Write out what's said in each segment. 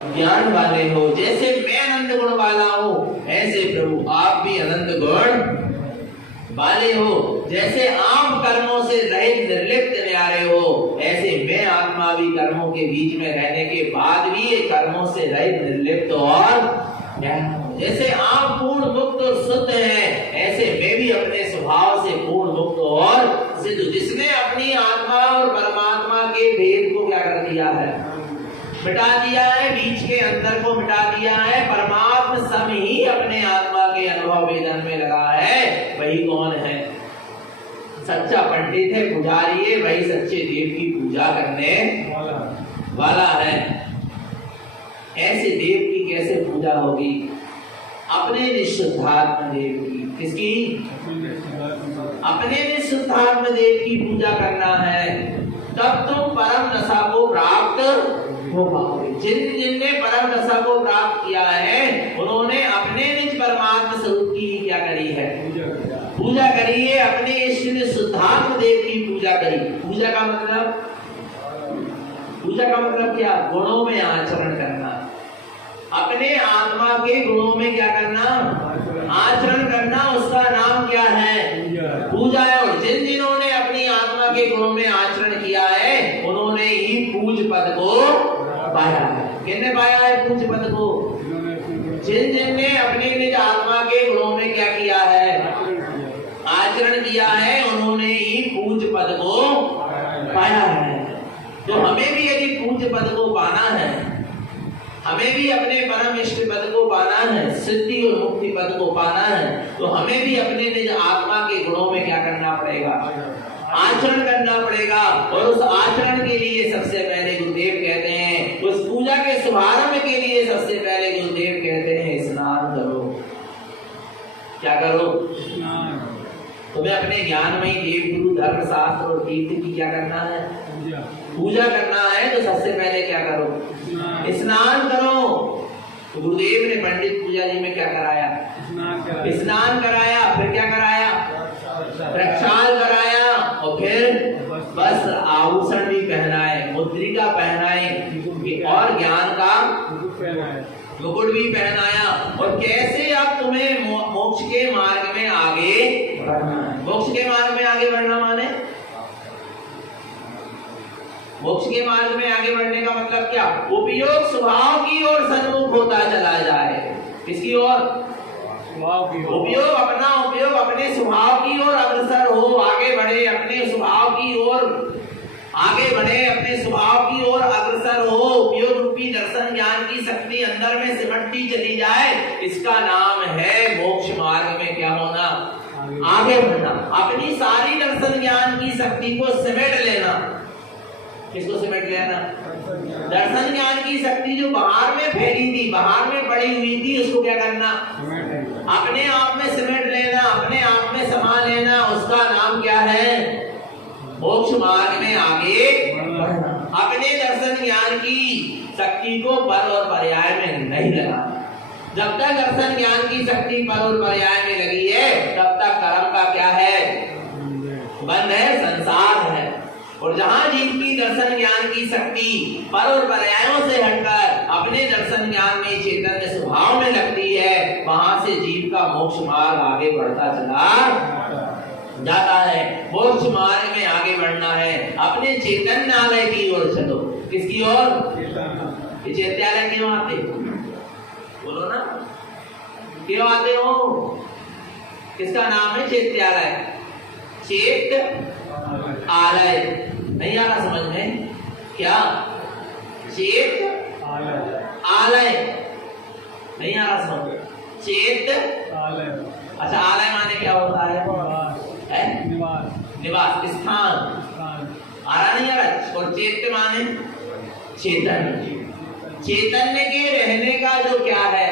ज्ञान वाले हो। जैसे मैं अनंत गुण वाला हूँ ऐसे प्रभु आप भी अनंत गुण वाले हो। जैसे आप कर्मों से रहित निर्लिप्त न्यारे हो ऐसे मैं आत्मा भी कर्मों के बीच में रहने के बाद भी ये कर्मों से रहित निर्लिप्त और जैसे आप पूर्ण मुक्त और शुद्ध हैं ऐसे मैं भी अपने स्वभाव से पूर्ण मुक्त और सिद्ध। जिसने अपनी आत्मा और परमात्मा के भेद को क्या कर दिया है, मिटा दिया है, बीच के अंतर को मिटा दिया है, परमात्मा सम ही अपने आत्मा के अनुभव वेदन में लगा है, वही कौन है? सच्चा पंडित है, पुजारी है, वही सच्चे देव की पूजा करने वाला है। ऐसे देव की कैसे पूजा होगी? अपने निःशुद्धात्म देव की। किसकी? अपने निःशुद्धात्म देव की पूजा करना है, तब तुम परम दशा को प्राप्त हो पाओगे। जिनने परम दशा को प्राप्त किया है उन्होंने अपने निज परमात्मा स्वरूप की क्या करी है? पूजा करी है। अपने इष्ट शुद्धात्म देव की पूजा करी। पूजा का मतलब क्या? गुणों में आचरण करना। अपने आत्मा के गुणों में क्या करना? आचरण करना। उसका नाम क्या है? पूजा है। और जिन्होंने अपनी आत्मा के गुणों में आचरण किया है उन्होंने ही पूज पद को पाया है। किसने पाया है पूज पद को? जिनने अपने निज आत्मा के गुणों में क्या किया है? आचरण किया है, उन्होंने ही पूज पद को पाया है। तो हमें भी यदि पूज पद को पाना है, हमें भी अपने परम इष्ट पद को पाना है, सिद्धि और मुक्ति पद को पाना है, तो हमें भी अपने निज आत्मा के गुणों में क्या करना पड़ेगा? आचरण करना पड़ेगा। और उस आचरण के लिए सबसे पहले गुरुदेव कहते हैं, उस पूजा के शुभारंभ के लिए सबसे पहले गुरुदेव कहते हैं स्नान करो। क्या करो? तुम्हें अपने ज्ञानमयी देव गुरु धर्म शास्त्र और तीर्थ की क्या करना है? पूजा करना है। तो सबसे पहले क्या करो? स्नान करो। तो गुरुदेव ने पंडित पूजा जी में क्या कराया? स्नान कराया। फिर क्या कराया? प्रक्षाल कराया। और फिर वस्त्र आभूषण भी पहनाए, मुद्रिका पहनाई और ज्ञान का मुकुट भी पहनाया। और कैसे अब तुम्हें मोक्ष के मार्ग में आगे बढ़ना है। मोक्ष के मार्ग में आगे बढ़ना माने मोक्ष के मार्ग में आगे बढ़ने का मतलब क्या? उपयोग स्वभाव की ओर सन्मुख होता चला जाए। किसकी ओर? उपयोग अपना उपयोग अपने स्वभाव की ओर अग्रसर हो, आगे बढ़े, अपने स्वभाव की ओर आगे बढ़े, अपने स्वभाव की ओर अग्रसर हो। उपयोग रूपी दर्शन ज्ञान की शक्ति अंदर में सिमटती चली जाए, इसका नाम है मोक्ष मार्ग में क्या होना? आगे बढ़ना। अपनी सारी दर्शन ज्ञान की शक्ति को सिमट लेना। किसको सिमट लेना? दर्शन ज्ञान की शक्ति जो बाहर में फैली थी, बाहर में पड़ी हुई थी, उसको क्या करना? अपने आप में सिमट लेना, अपने आप में समा लेना। उसका नाम क्या है? मोक्ष मार्ग में आगे बढ़ना। अपने दर्शन ज्ञान की शक्ति को पर और पर्याय में नहीं लगाना। जब तक दर्शन ज्ञान की शक्ति पर और पर्याय में लगी है तब तक कर्म का क्या है? बंध है, संसार है। और जहां जीव की दर्शन ज्ञान की शक्ति पर और पर्यायों से हटकर अपने दर्शन ज्ञान में चैतन्य स्वभाव में लगती है, वहां से जीव का मोक्ष मार्ग आगे बढ़ता चला जाता है। मोक्ष मार्ग में आगे बढ़ना है, अपने चैतन्यालय की ओर चलो। किसकी ओर? चैत्यालय क्यों आते? बोलो ना, क्यों आते हो? किसका नाम है चैत्यालय? चेत आलय। नहीं आ रहा समझ में? क्या? चेत आलय नहीं आ रहा समझ? चेत आलय। अच्छा, आलय माने क्या होता है? निवास, स्थान। आ रहा नहीं आ रहा? और चेत माने चेतन। चैतन्य के रहने का जो क्या है?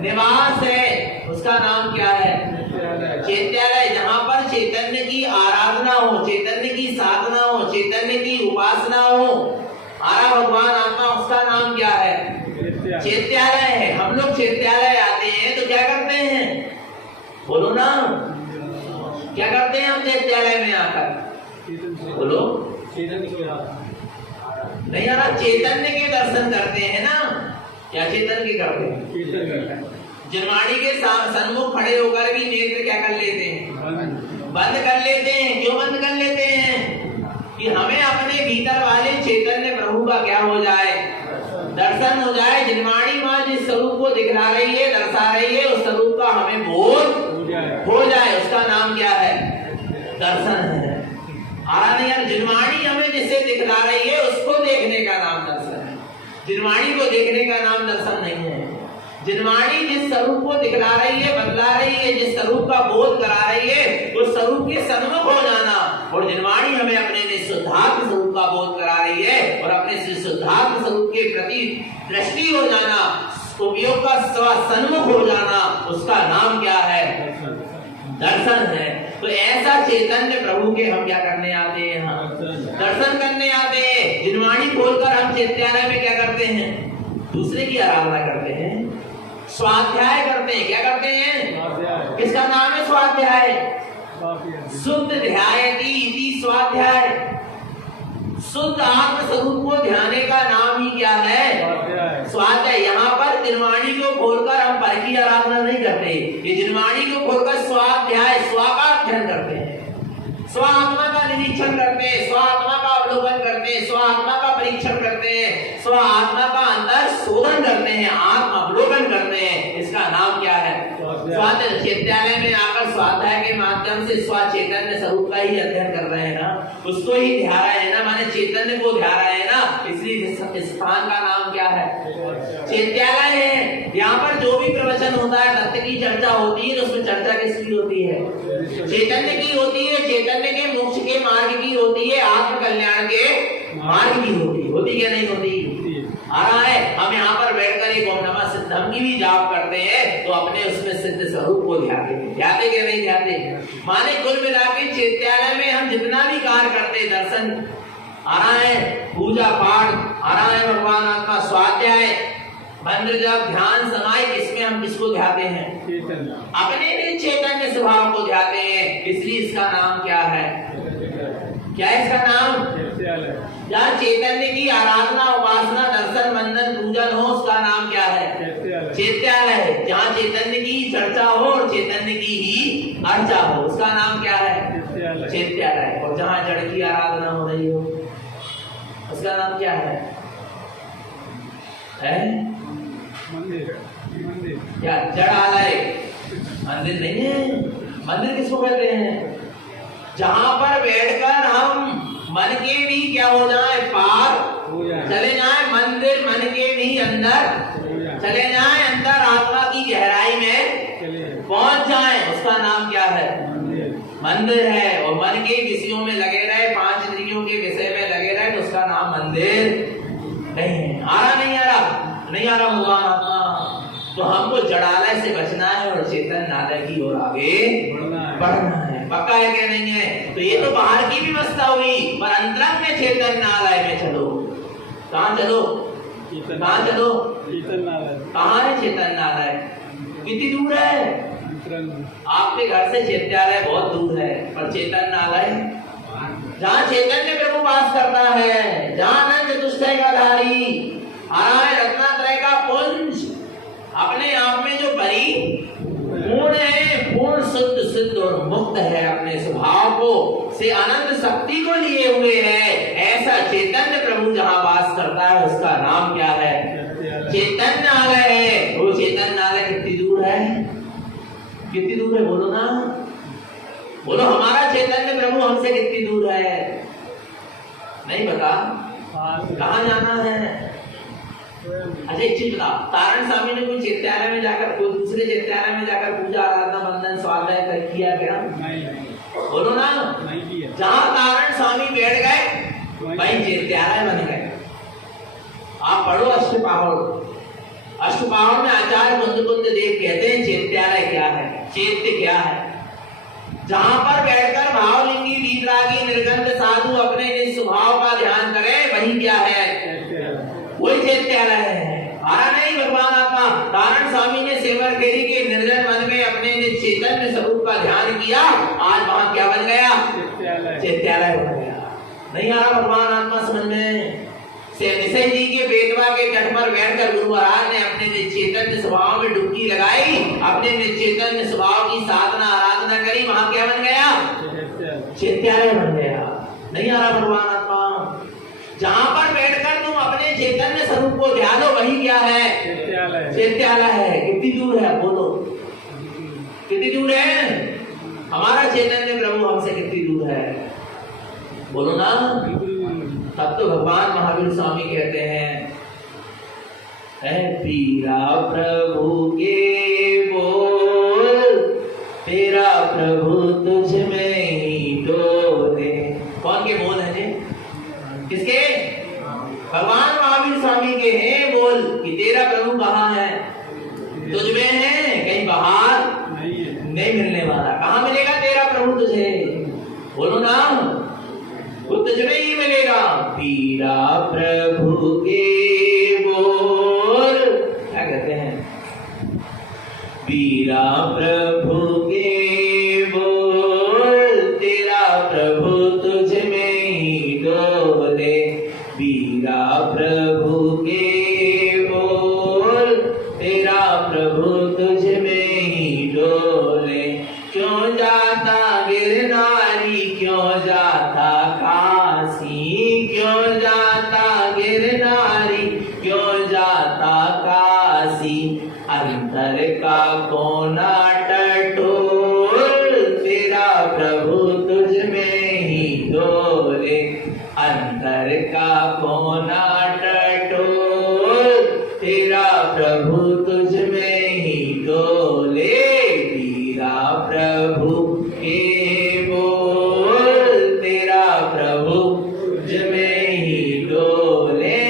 निवास है, उसका नाम क्या है? चैत्यालय। जहाँ पर चैतन्य की आराधना हो, चैतन्य की साधना हो, चैतन्य की उपासना हो, आरा भगवान आत्मा, उसका नाम क्या है? चैत्यालय है। हम लोग चैत्यालय आते हैं तो क्या करते हैं? बोलो ना, क्या करते हैं हम चैत्यालय में आकर? बोलो। नहीं आ रहा? चैतन्य के दर्शन करते हैं ना। या चेतन के करते हैं? जनवाणी के सन्मुख खड़े होकर भी नेत्र क्या कर लेते हैं? बंद कर लेते हैं। क्यों बंद कर लेते हैं? कि हमें अपने भीतर वाले चैतन्य प्रभु का क्या हो जाए? दर्शन हो जाए। जनवाणी माँ जिस स्वरूप को दिखला रही है, दर्शा रही है, उस स्वरूप का हमें बोध हो जाए। उसका नाम क्या है? दर्शन है। नहीं यार, जनवाणी हमें जिसे दिखला रही है उसको देखने का नाम दर्शन है। जनवाणी को देखने का नाम दर्शन नहीं है। जनवाणी जिस स्वरूप को दिखला रही है, बतला रही है, जिस स्वरूप का बोध करा रही है, उस स्वरूप के सन्मुख हो जाना। और जनवाणी हमें अपने निःशुद्धात्म स्वरूप का बोध करा रही है और अपने निःशुद्धात्म स्वरूप के प्रति दृष्टि हो जाना, उपयोग का सन्मुख हो जाना, उसका नाम क्या है? दर्शन है। तो ऐसा चैतन्य प्रभु के हम क्या करने आते हैं? यहाँ दर्शन करने आते हैं। जनवाणी खोलकर हम चैत्यालय में क्या करते हैं? दूसरे की आराधना करते हैं, स्वाध्याय करते हैं। क्या करते हैं? किसका नाम है स्वाध्याय? शुद्ध ध्यायति इति स्वाध्याय। शुद्ध आत्म स्वरूप को ध्याने का नाम ही क्या है? स्वाध्याय। यहाँ पर जनवाणी को खोलकर हम पर की आराधना नहीं करते। ये जनवाणी को खोलकर स्वाध्याय, स्व का अध्ययन करते हैं, स्व आत्मा का निरीक्षण करते हैं, स्व आत्मा का अवलोकन करते हैं, स्व आत्मा का परीक्षण करते हैं, स्व आत्मा का अंतर शोधन करते हैं, आत्म अवलोकन करते हैं। इसका नाम क्या है? स्वाध्याय। चैत्यालय में आकर स्वाध्याय के माध्यम से स्व चैतन्य स्वरूप का ही अध्ययन कर रहे हैं ना, उसको ही ध्या रहे हैं ना, माने चैतन्य को ध्या रहे हैं ना। इसलिए स्थान का नाम क्या है? चैत्यालय है। यहाँ पर जो भी प्रवचन होता है, तत्व की चर्चा होती है, तो उसमें चर्चा किसकी होती है? चैतन्य की होती है। चैतन्य के मोक्ष के मार्ग की होती है, आत्म कल्याण के मार्ग की होती क्या नहीं होती? आ रहा है। हम यहाँ पर बैठकर एक ओम नमः सिद्धम की भी जाप करते हैं, तो अपने उसमें सिद्ध स्वरूप को ध्याते क्या नहीं ध्याते? माने कुल मिला के चैत्यालय में हम जितना भी कार्य करते, दर्शन आ रहा है, पूजा पाठ आ रहा है, भगवान आत्मा स्वाध्याय, मंत्र जब, ध्यान, समाधि, इसमें हम किसको ध्याते हैं? अपने भी चैतन्य स्वभाव को ध्याते हैं। इसलिए इसका नाम क्या है? क्या है इसका नाम? जहाँ चैतन्य की आराधना, उपासना, दर्शन, वंदन, पूजन हो, उसका नाम क्या है? चैत्यालय है। जहाँ चैतन्य की चर्चा हो और चैतन्य की ही अर्चा हो, उसका नाम क्या है? चैत्यालय। और जहाँ जड़ की आराधना हो रही हो, उसका नाम क्या है? मंदिर। क्या जड़ालय? मंदिर नहीं है। मंदिर किसको कहते हैं? जहाँ पर बैठकर हम मन के भी क्या हो जाए? पार चले जाए। मंदिर मन के भी अंदर चले जाए, अंदर आत्मा की गहराई में पहुंच जाए, उसका नाम क्या है? मंदिर है। और मन के विषयों में लगे रहे, 5 इंद्रियों के विषय में लगे रहे, तो उसका नाम मंदिर नहीं है। आ रहा नहीं आ रहा? नहीं आ रहा भगवान आत्मा। तो हमको जड़ालय से बचना है और चेतन नालय की ओर आगे बढ़ना है। पक्का है क्या नहीं है? तो ये तो बाहर की व्यवस्था हुई, पर अंतरंग में चेतन नालय में चलो। कहाँ चलो? कहाँ चलो? कहाँ है चेतन नालय? कितनी दूर है? आपके घर से चैत्यालय बहुत दूर है, पर चेतन नालय जहाँ चैतन्य प्रभु वास करता है, जहाँ अनंत चतुष्टय का धारी रत्नात्रय का पुंज अपने आप में जो परिपूर्ण है, पूर्ण शुद्ध सिद्ध और मुक्त है, अपने स्वभाव को से अनंत शक्ति को लिए हुए है, ऐसा चैतन्य प्रभु जहाँ वास करता है, उसका नाम क्या है? चैतन्यालय है। वो चैतन्यालय कितनी दूर है? कितनी दूर है? बोलो ना, बोलो। हमारा चैतन्य प्रभु हमसे कितनी दूर है? नहीं पता? कहाँ जाना है? अच्छा एक चीज बता, तारण स्वामी ने कोई चैत्यालय में जाकर, कोई दूसरे चैत्यालय में जाकर पूजा, आराधना, वंदन, स्वाध्याय कर किया क्या? नहीं। बोलो ना, नहीं किया। जहाँ तारण स्वामी बैठ गए वही चैत्यालय बन गए। आप पढ़ो अष्टपहर। अष्टपहर में आचार्य मुकुंद देव कहते हैं चैत्यालय क्या है, चैत्य क्या है? जहाँ पर बैठकर भावलिंगी, वीतरागी, निर्गंध साधु अपने निज स्वभाव का ध्यान करे, वही क्या है? वही चैत्यालय है। आरा नहीं भगवान आत्मा। तारण स्वामी ने सेवर खेरी के निर्जन मन में अपने निज चैतन्य स्वरूप का ध्यान किया, आज वहां क्या बन गया? चैत्यालय बन गया। नहीं आ रहा भगवान आत्मा समझ में? निशय जी के बेटवा के तट पर बैठकर गुरु महाराज ने स्वभाव में डुबकी लगाई, अपने चैतन्य स्वभाव की साधना आराधना करी, वहां क्या बन गया? चैत्यालय बन गया। नहीं आ रहा भगवान आत्मा? जहां पर बैठकर तुम अपने चैतन्य स्वरूप को ध्यान हो, वही क्या है? चैत्यालय है। कितनी दूर है? बोलो कितनी दूर है? हमारा चैतन्य प्रभु हमसे कितनी दूर है? बोलो ना। तब तो भगवान महावीर स्वामी कहते हैं, पीरा प्रभु के बोल, तेरा प्रभु तुझ में ही डोले। कौन के बोल है जी? किसके? भगवान महावीर स्वामी के हैं बोल कि तेरा प्रभु कहाँ है? तुझ में है, कहीं बाहर नहीं मिलने वाला। कहाँ मिलेगा तेरा प्रभु तुझे? बोलो ना। वो तुझ में ही मिलेगा। पीरा प्रभु के बोल, क्या कहते हैं? पीरा प्रभु के बोल, तेरा प्रभु तुझ में ही डोले। पीरा प्रभु के बोल, तेरा प्रभु तुझ में ही डोले। क्यों जाता गिरनारी, क्यों जाता काशी, क्यों जाता गिरनारी, क्यों जाता काशी। अंतर का कोना टटोल, तेरा प्रभु तुझ में ही डोले। अंतर का कोना टटोल, तेरा प्रभु तुझ में ही डोले। पीरा प्रभु के बोल, तेरा प्रभु तुझ में ही डोले।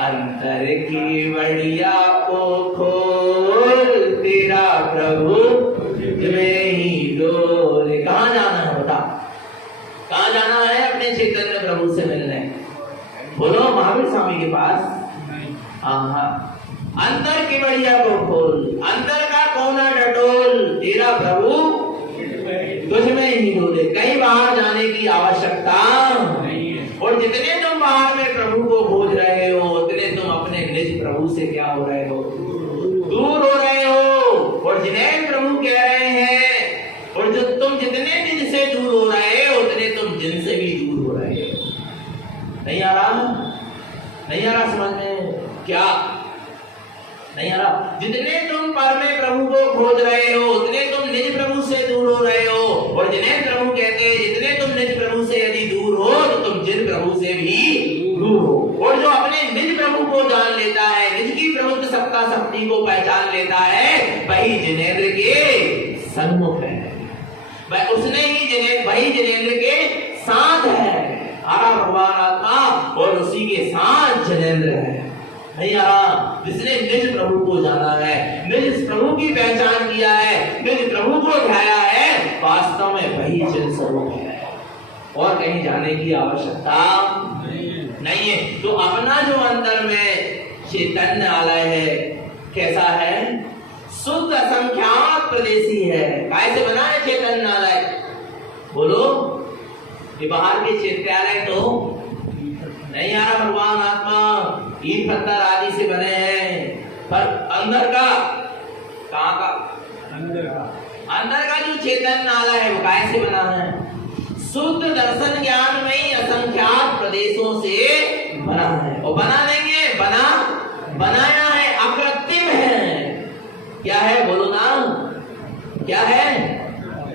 अंतर की बढ़िया को खोल, तेरा प्रभु तुझ में ही डोले। कहाँ जाना है बता? कहाँ जाना है? अपने चैतन्य प्रभु से मिलने। बोलो महावीर स्वामी के पास। अंतर की बढ़िया को खोल, अंतर का कोना डटोल, तेरा प्रभु तुझ में ही डोले। कहीं बाहर जाने की आवश्यकता नहीं है। और जितने तुम बाहर में प्रभु को खोज रहे हो, उतने तुम अपने निज प्रभु से क्या हो रहे हो? दूर हो रहे हो। और जिन्हें प्रभु कह रहे हैं, और जो तुम जितने निज से दूर हो रहे हो, उतने तुम जिनसे भी दूर हो रहे हो। नहीं आ रहा? नहीं आ रहा समझ में? क्या नहीं आ रहा? जितने तुम परमे प्रभु को खोज रहे हो, उतने तुम निज प्रभु से दूर हो रहे हो। और जिन्हें प्रभु कहते हैं, जितने तुम निज प्रभु से यदि दूर हो, तो तुम जिन प्रभु से भी दूर हो। और जो अपने निज प्रभु को जान लेता है, निज की प्रभुत्व सत्ता शक्ति को पहचान लेता है, वही जिनेंद्र के सन्मुख है। उसने ही वही जिनेंद्र के साथ है। आरा भगवान आत्मा, और उसी के साथ जिनेंद्र है। नहीं आ रहा? जिसने निज प्रभु को जाना है, निज प्रभु की पहचान किया है, निज प्रभु को ध्याया है, वास्तव में वही जिन स्वरूप है। और कहीं जाने की आवश्यकता नहीं है। तो अपना जो अंदर में चैतन्य आलय है, कैसा है? शुद्ध असंख्यात प्रदेशी है। कैसे बना है चैतन्य आलय? बोलो। ये बाहर के चैत्यालय तो नहीं आ रहा भगवान आत्मा, ईट पत्थर आदि से बने हैं, पर अंदर का कहाँ का? अंदर का जो चैतन्य आलय है वो कैसे बना है? शुद्ध दर्शन ज्ञान में ही असंख्यात प्रदेशों से बना है। और बना देंगे, बनाया है, अकृत्रिम है। क्या है? बोलो ना। क्या है?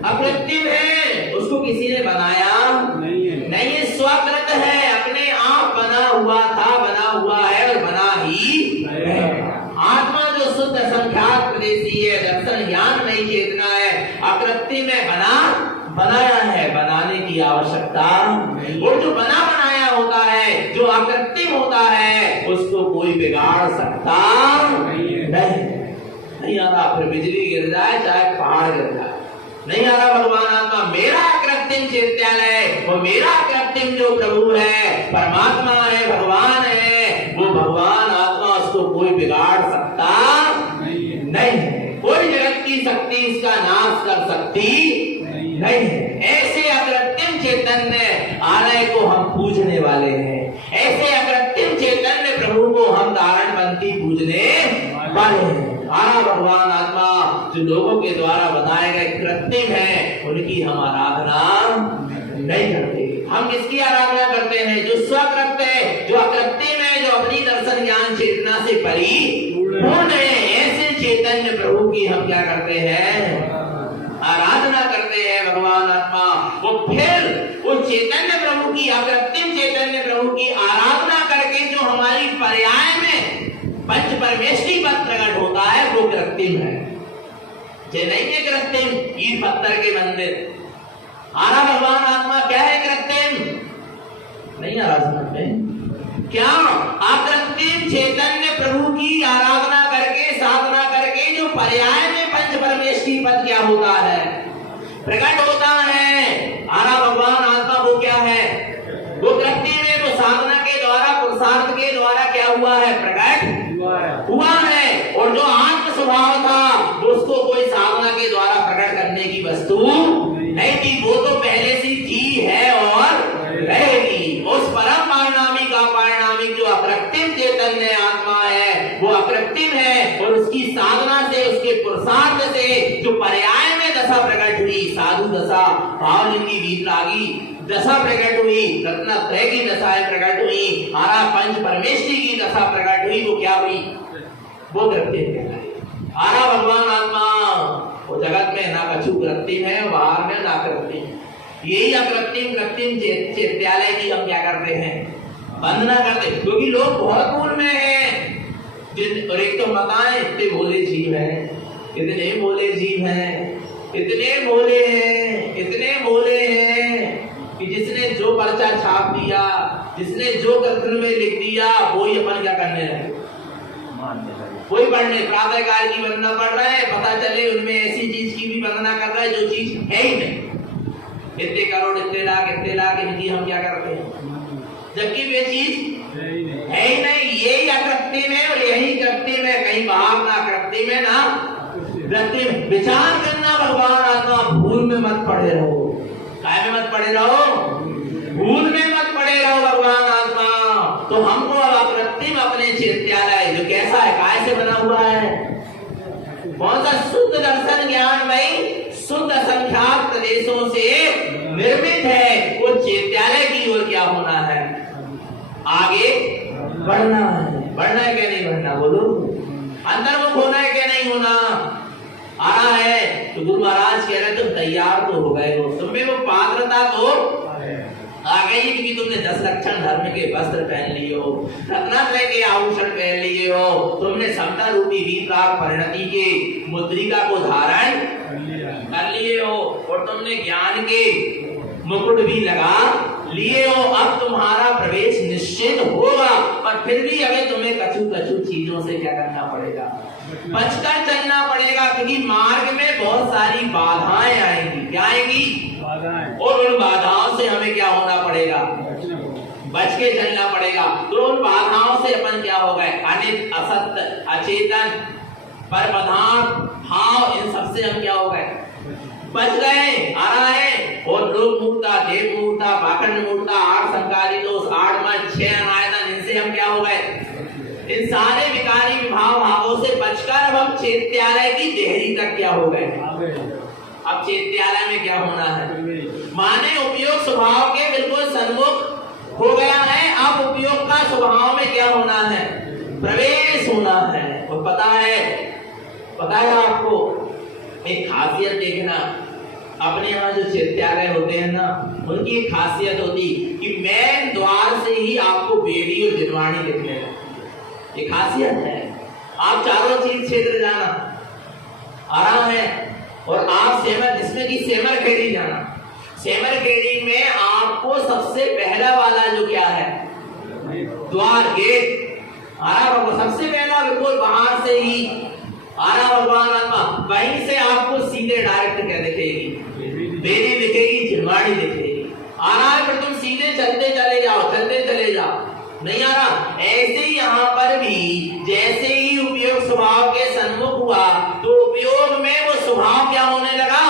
अकृत्रिम है। उसको किसी ने बनाया नहीं है, स्वकृत है, अपने आप बना हुआ था, बना हुआ है और बना ही है। आत्मा जो शुद्ध असंख्यात प्रदेशी है, दर्शन ज्ञान नहीं चेतना है, अकृत्रिम में बनाया है, बनाने की आवश्यकता। और जो बना बनाया होता है, जो अकृत्रिम होता है, उसको कोई बिगाड़ सकता नहीं आ रहा। फिर बिजली गिर जाए, चाहे पहाड़ गिर जाए, नहीं आ रहा भगवान आत्मा। मेरा कृत्रिम चैत्यालय, वो मेरा कृत्रिम जो प्रभु है, परमात्मा है, भगवान है, वो भगवान आत्मा, उसको कोई बिगाड़ सकता नहीं। कोई जगत की शक्ति इसका नाश कर सकती नहीं है। ऐसे अकृत्रिम चैतन्य आलय को हम पूजने वाले हैं। ऐसे अकृत्रिम चैतन्य प्रभु को हम धारण की पूजने वाले हैं। भगवान आत्मा जो लोगों के द्वारा बताए गए कृत्रिम है उनकी हम आराधना नहीं करते। हम किसकी आराधना करते हैं? जो स्वकृत्य है, जो अकृत्रिम है, जो अपनी दर्शन ज्ञान चेतना से परिपूर्ण है, ऐसे चैतन्य प्रभु की हम क्या करते हैं? आराधना करते हैं भगवान आत्मा। वो फिर वो चैतन्य प्रभु की, अकृत्रिम चैतन्य प्रभु की आराधना करके जो हमारी पर्याय में पंच परमेष्ठी पद प्रकट होता है वो कृत्रिम है। ये नहीं है कृत्रिम ईट पत्थर के मंदिर। आरा भगवान आत्मा क्या है? कृत्रिम नहीं। आराधना में क्या अकृत्रिम चैतन्य प्रभु की आराधना करके, साधना करके जो पर्याय में पंच परमेष्ठी पद क्या होता है? प्रकट होता है। आरा भगवान आत्मा वो क्या है? वो कृत्रिम है। वो साधना के द्वारा, पुरुषार्थ के द्वारा क्या हुआ है? प्रकट हुआ है। और जो आत्म स्वभाव था वो उसको कोई साधना के द्वारा प्रकट करने की वस्तु नहीं थी। वो तो पहले से थी, है और रहेगी। उस परम पारणामिक अपारणामिक जो अकृत्रिम चैतन्य आत्मा है वो अकृत्रिम है। और उसकी साधना से, उसके पुरुषार्थ से जो पर्याय में दशा प्रकट हुई, साधु दशा, भावलिंगी वीतरागी दशा प्रकट हुई, रत्नत्रय की दशाएं प्रकट हुई, आरा पंच परमेष्ठी की दशा प्रकट हुई, वो क्या हुई? वो कृत्रिम कहलाई। आरा भगवान आत्मा वो जगत में ना कछु कृत्रिम है, बाहर में ना कृत्रिम। यही अकृत्रिम कृत्रिम चैत्यालय की हम क्या करते हैं? वंदना करते। क्योंकि लोग बहुत भूल में हैं। और एक तो बताएं इतने भोले जीव हैं, इतने भोले जीव हैं, इतने भोले हैं, इतने भोले हैं कि जिसने जो पर्चा छाप दिया, जिसने जो ग्रंथ में लिख दिया वही अपन क्या करने लगे? वही पढ़ने। प्रातः काल की वंदना पढ़ रहे हैं, पता चले उनमें ऐसी चीज की भी वंदना कर रहा है जो चीज है ही नहीं। इतने करोड़, इतने लाख इनकी हम क्या करते हैं? जबकि वे चीज है ही नहीं। यही अकृत्रिम है और यही कृत्रिम है। कहीं बाहर ना कृत्रिम है ना कृत्रिम। विचार करना भगवान आत्मा, भूल में मत पड़े रहो। काय में मत पड़े रहो? भूल में मत पड़े रहो भगवान आत्मा। तो हमको अब अकृत्रिम अपने चैत्यालय जो कैसा है, काय से बना हुआ है? कौन सा? शुद्ध दर्शन ज्ञान में शुद्ध असंख्यात प्रदेशों से निर्मित है। वो चैत्यालय की ओर क्या होना है? आगे बढ़ना है। बढ़ना है क्या नहीं बढ़ना? बोलो। अंतर्मुख होना है क्या नहीं होना? आ रहा है तो गुरु महाराज कह रहे तुम तैयार तो हो गए हो, तुम्हें वो पात्रता तो आ गई क्योंकि तुमने 10 लक्षण धर्म के वस्त्र पहन लिए हो, रत्नात्रय के आभूषण पहन लिए हो, तुमने समता रूपी वीतराग परिणति के मुद्रिका को धारण कर लिए हो और तुमने ज्ञान के मुकुट भी लगा लिए हो। अब तुम्हारा प्रवेश निश्चित होगा। पर फिर भी अगर तुम्हें कछु चीजों से क्या करना पड़ेगा? बचकर चलना पड़ेगा। क्योंकि मार्ग में बहुत सारी बाधाएं आएंगी। क्या आएंगी? और उन बाधाओं से हमें क्या होना पड़ेगा? बच के चलना पड़ेगा। तो उन बाधाओं से अपन क्या हो गए? अनित, असत्य, अचेतन, पर पदार्थ, भाव, इन सबसे हम क्या हो गए? बच गए। आ रहा है। और लोक मूर्ता, देव मूर्ता, पाखंड मूर्ता, 8 संकारी दोष, 8 मत, 6 अनायतन, इनसे हम क्या हो गए? इन सारे विकारी विभाव भावों से बचकर अब हम चैत्यालय की देहरी तक क्या हो गए? अब चैत्यालय में क्या होना है? माने उपयोग स्वभाव के बिल्कुल सन्मुख हो गया है। अब उपयोग का स्वभाव में क्या होना है? प्रवेश होना है। और पता है आपको एक खासियत देखना, अपने यहाँ जो चैत्यालय होते हैं ना, उनकी एक खासियत होती कि मेन द्वार से ही आपको बेड़ी और जिनवाणी दिखने लगे। ये खासियत है। आप चारों चीज क्षेत्र जाना आराम है। और आप सेमर, जिसमें कि सेमर खेड़ी जाना, सेमर खेड़ी में आपको सबसे पहला वाला जो क्या है? द्वार, गेट आराम होगा। सबसे पहला बिल्कुल बाहर से ही आरा भगवान आत्मा, वहीं से आपको सीधे डायरेक्ट क्या दिखेगी? बेदी दिखेगी, जिनवाणी दिखेगी। आ रहा है। फिर तुम सीधे चलते चले जाओ। नहीं आ रहा? ऐसे ही यहाँ पर भी जैसे ही उपयोग स्वभाव के सन्मुख हुआ तो उपयोग में वो स्वभाव क्या होने लगा?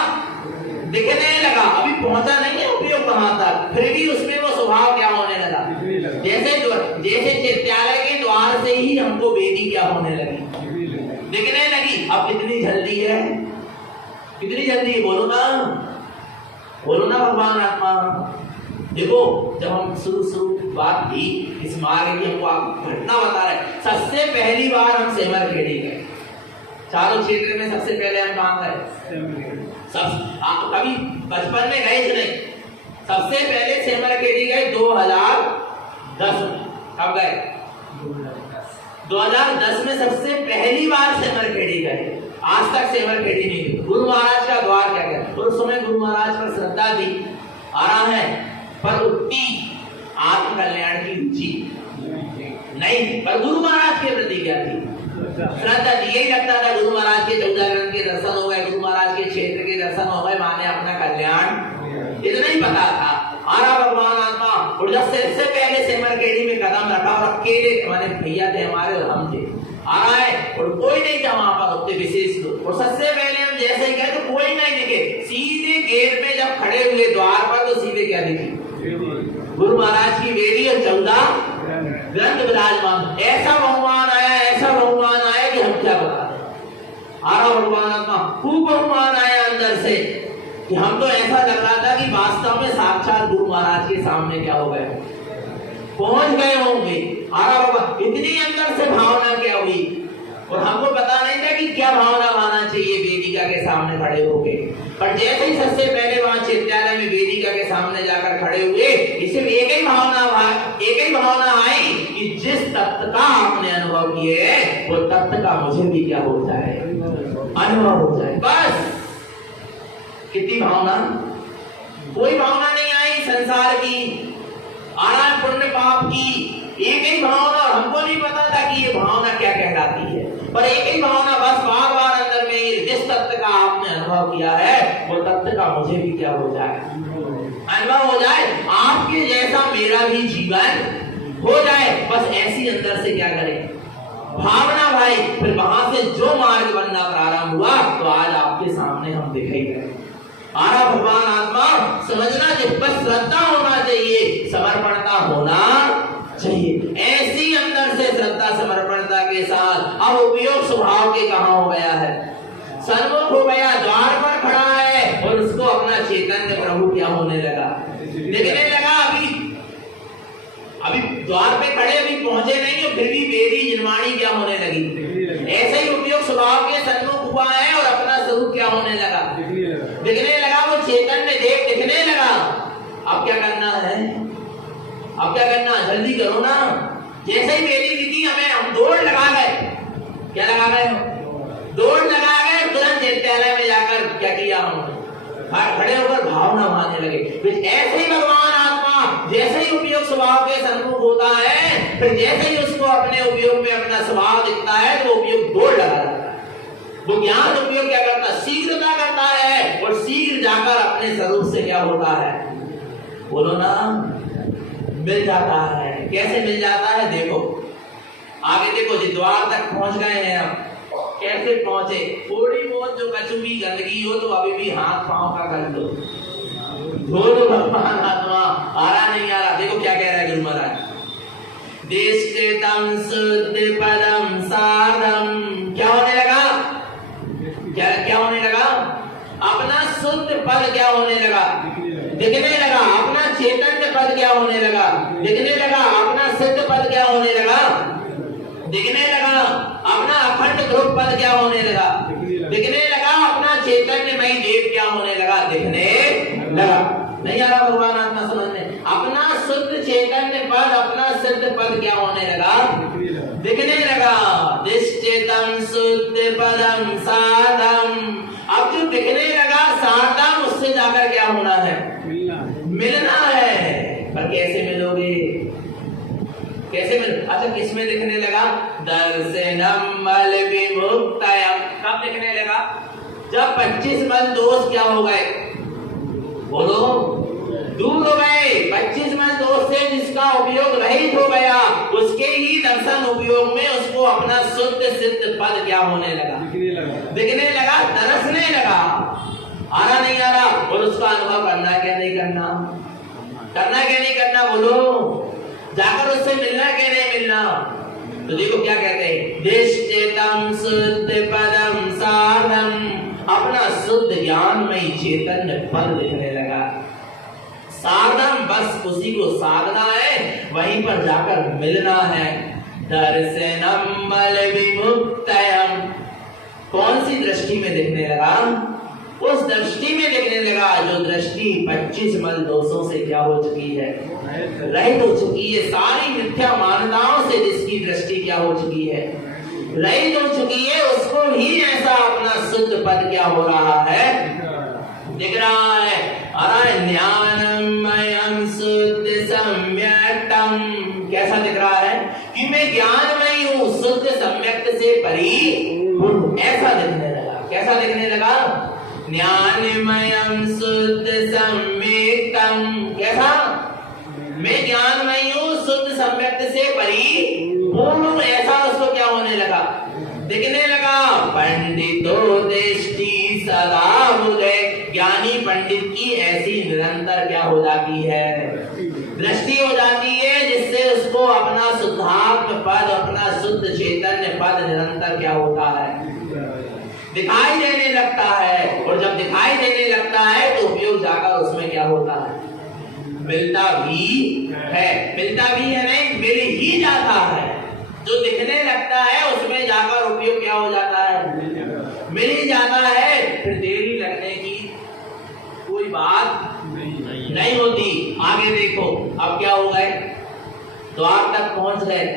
दिखने लगा। अभी पहुंचा नहीं है उपयोग कहाँ तक, फिर भी उसमें वो स्वभाव क्या होने लगा? जैसे चैत्यालय के द्वार से ही हमको वेदी क्या होने लगी, दिखने लगी। अब कितनी जल्दी है, कितनी जल्दी है, बोलो ना भगवान आत्मा। देखो जब हम शुरू बात थी इस मार्ग की, हमको आप घटना बता रहे, सबसे पहली बार हम सेमरखेड़ी गए, चारों क्षेत्र में सबसे पहले हम कहाँ गए, सब कभी बचपन में गए थे नहीं, सबसे पहले सेमरखेड़ी गए 2010 में। कब गए, 2010 में सबसे पहली बार सेमरखेड़ी गए। आज तक सेमरखेड़ी नहीं गई। गुरु महाराज का द्वार क्या गया, तो उस समय गुरु महाराज पर श्रद्धा थी, आराम है, पर उतनी आत्म कल्याण की रुचि नहीं थी। पर गुरु महाराज के प्रति क्या थी, श्रद्धा थी। यही लगता था गुरु महाराज के 14 ग्रंथ के दर्शन हो गए, गुरु महाराज के क्षेत्र के दर्शन हो गए, माने अपना कल्याण, इतना ही पता था। आरा भगवान आत्मा, और जब सबसे पहले सेमरखेड़ी में कदम रखा और अकेले माने भैया थे हमारे और हम थे, आ रहा है और कोई नहीं था वहां पर उतने विशेष लोग। और सबसे पहले हम जैसे ही गए तो कोई नहीं दिखे, सीधे गेट में जब खड़े हुए द्वार पर तो सीधे क्या दिखी, गुरु महाराज की वेदी और 14 ग्रंथ विराजमान। ऐसा बहुमान आया, ऐसा बहुमान आया कि हम क्या बता दें। आरा भगवान आत्मा, खूब बहुमान आया अंदर से कि हम तो ऐसा लग रहा था कि वास्तव में साक्षात गुरु महाराज के सामने क्या हो गए, पहुंच गए होंगे। आरा बाबा, इतनी अंदर से भावना क्या हुई, और हमको पता नहीं था कि क्या भावना आना चाहिए वेदिका के सामने खड़े होके। पर जैसे ही सबसे पहले वहां चित्तालय में वेदिका के सामने जाकर खड़े हुए, सिर्फ एक ही भावना आई कि जिस तत्व का आपने अनुभव किए वो तत्व का मुझे भी क्या हो जाए, अनुभव हो जाए। बस कितनी भावना, कोई भावना नहीं आई संसार की, आनंद पुण्य पाप की, एक ही भावना। हमको नहीं पता था कि ये भावना क्या कहलाती है, पर एक ही भावना, बस बार बार अंदर में जिस तत्व का आपने अनुभव किया है वो तत्व का मुझे भी क्या हो जाए, अनुभव हो जाए, आपके जैसा मेरा भी जीवन हो जाए। बस ऐसी अंदर से क्या करें भावना भाई। फिर वहां से जो मार्ग बनना प्रारंभ हुआ तो आज आपके सामने हम दिखाई गए। आरा भगवान आत्मा, समझना चाहिए, बस श्रद्धा होना चाहिए, समर्पणता होना चाहिए। ऐसी अंदर से श्रद्धा समर्पणता के साथ अब उपयोग स्वभाव के कहां हो गया है, सन्मुख हो गया, द्वार पर खड़ा है और उसको अपना चैतन्य प्रभु क्या होने लगा, दिखने लगा। अभी द्वार पे खड़े, अभी पहुंचे नहीं हो, फिर भी वेदी निर्माणी क्या होने लगी। ऐसे ही उपयोग स्वभाव के सन्मुख हुआ है और अपना स्वरूप क्या होने लगा, दिखने लगा। वो चैतन्य देव दिखने लगा। अब क्या करना है, अब क्या करना, जल्दी करो ना। जैसे ही वेदी दिखी हमें, हम दौड़ लगा गए, क्या लगा गए, दौड़ लगा गए, तुरंत चित्तालय में जाकर क्या किया, हम खड़े होकर भावना मानने लगे। ऐसे ही भगवान आत्मा जैसे ही उपयोग स्वभाव के सन्मुख होता है, फिर जैसे ही उसको अपने उपयोग में अपना स्वभाव दिखता है तो उपयोग दौड़ लगा जाता है। वो ज्ञान उपयोग क्या करता है, शीघ्रता करता है और शीघ्र जाकर अपने स्वरूप से क्या होता है, बोलो ना, मिल जाता है। कैसे मिल जाता है, देखो आगे देखो जी, द्वार तक पहुंच गए हैं हम। कैसे पहुंचे, थोड़ी बहुत जो कचुभी गंदगी हो तो अभी भी हाथ पांव का कर दो, धो दो भगवान आत्मा। आ रहा नहीं आ रहा, देखो क्या कह रहा है गुरु महाराज, दिष्टितम शुद्ध पदम साधम, क्या होने लगा, क्या होने लगा, अपना शुद्ध पद क्या होने लगा, दिखने लगा। अपना चैतन्य पद क्या होने लगा, दिखने लगा। अपना सिद्ध पद क्या होने लगा, दिखने लगा। अपना अखंड ध्रुव पद क्या होने लगा, दिखने लगा। अपना चैतन्यमय देव क्या होने लगा, दिखने लगा। नहीं आ रहा भगवान आत्मा समझने, अपना शुद्ध चैतन्य पद, अपना सिद्ध पद क्या होने लगा, दिखने लगा। दिष्टितम शुद्ध पदम साधम, अब जो दिखने लगा साधम, उससे जाकर क्या होना है, मिलना है। पर कैसे मिलोगे, कैसे मिल, अच्छा किसमें दिखने लगा, दर्शनम मल विमुक्तयम, कब दिखने लगा, जब 25 मल दोष क्या हो गए, बोलो, दूर हो गए। 25 मल दोष से जिसका उपयोग रहित हो गया, उसके ही दर्शन उपयोग में उसको अपना शुद्ध सिद्ध पद क्या होने लगा, दिखने लगा, तरसने लगा। आ रहा नहीं आ रहा, और उसका अनुभव करना क्या नहीं करना, करना क्या नहीं करना, बोलो, जाकर उससे मिलना क्या नहीं मिलना, तो देखो क्या कहते हैं, दिष्टितम शुद्ध पदम साधम, अपना शुद्ध ज्ञानमय चैतन्य पद दिखने लगा। साधम, बस उसी को साधना है, वहीं पर जाकर मिलना है। दर्शनम मल विमुक्तयम, कौन सी दृष्टि में दिखने लगा? उस दृष्टि में दिखने लगा जो दृष्टि 25 मल दोषों से क्या हो चुकी है, रहित हो चुकी है। सारी मिथ्या मान्यताओं से जिसकी दृष्टि क्या हो चुकी है, रहित हो चुकी है, उसको ही ऐसा अपना शुद्ध पद क्या हो रहा है, दिख रहा है। अरे ज्ञानमयम शुद्ध सम्यक्तम, कैसा दिख रहा है कि मैं ज्ञानमय हूँ, शुद्ध सम्यक्त से परिपूर्ण, ऐसा दिखने लगा। कैसा दिखने लगा? ज्ञानमयम शुद्ध सम्यक्तम, कैसा? मैं ज्ञानमय हूँ, शुद्ध सम्यक्त से परिपूर्ण, ऐसा उसको क्या होने लगा, दिखने लगा। पंडितो दृष्टि सदा मुदे, ज्ञानी पंडित की ऐसी निरंतर क्या हो जाती है, दृष्टि हो जाती है, जिससे उसको अपना शुद्धात्म पद, अपना शुद्ध चैतन्य पद निरंतर क्या होता है, दिखाई देने लगता है। और जब दिखाई देने लगता है तो उपयोग जाकर उसमें क्या होता है, मिलता भी है। मिलता भी है नहीं, मिल ही जाता है। जो दिखने लगता है उसमें जाकर उपयोग क्या हो जाता है, मिल ही जाता है। फिर देरी लगने की कोई बात नहीं होती। आगे देखो, अब क्या हो गए, द्वार तक पहुंच गए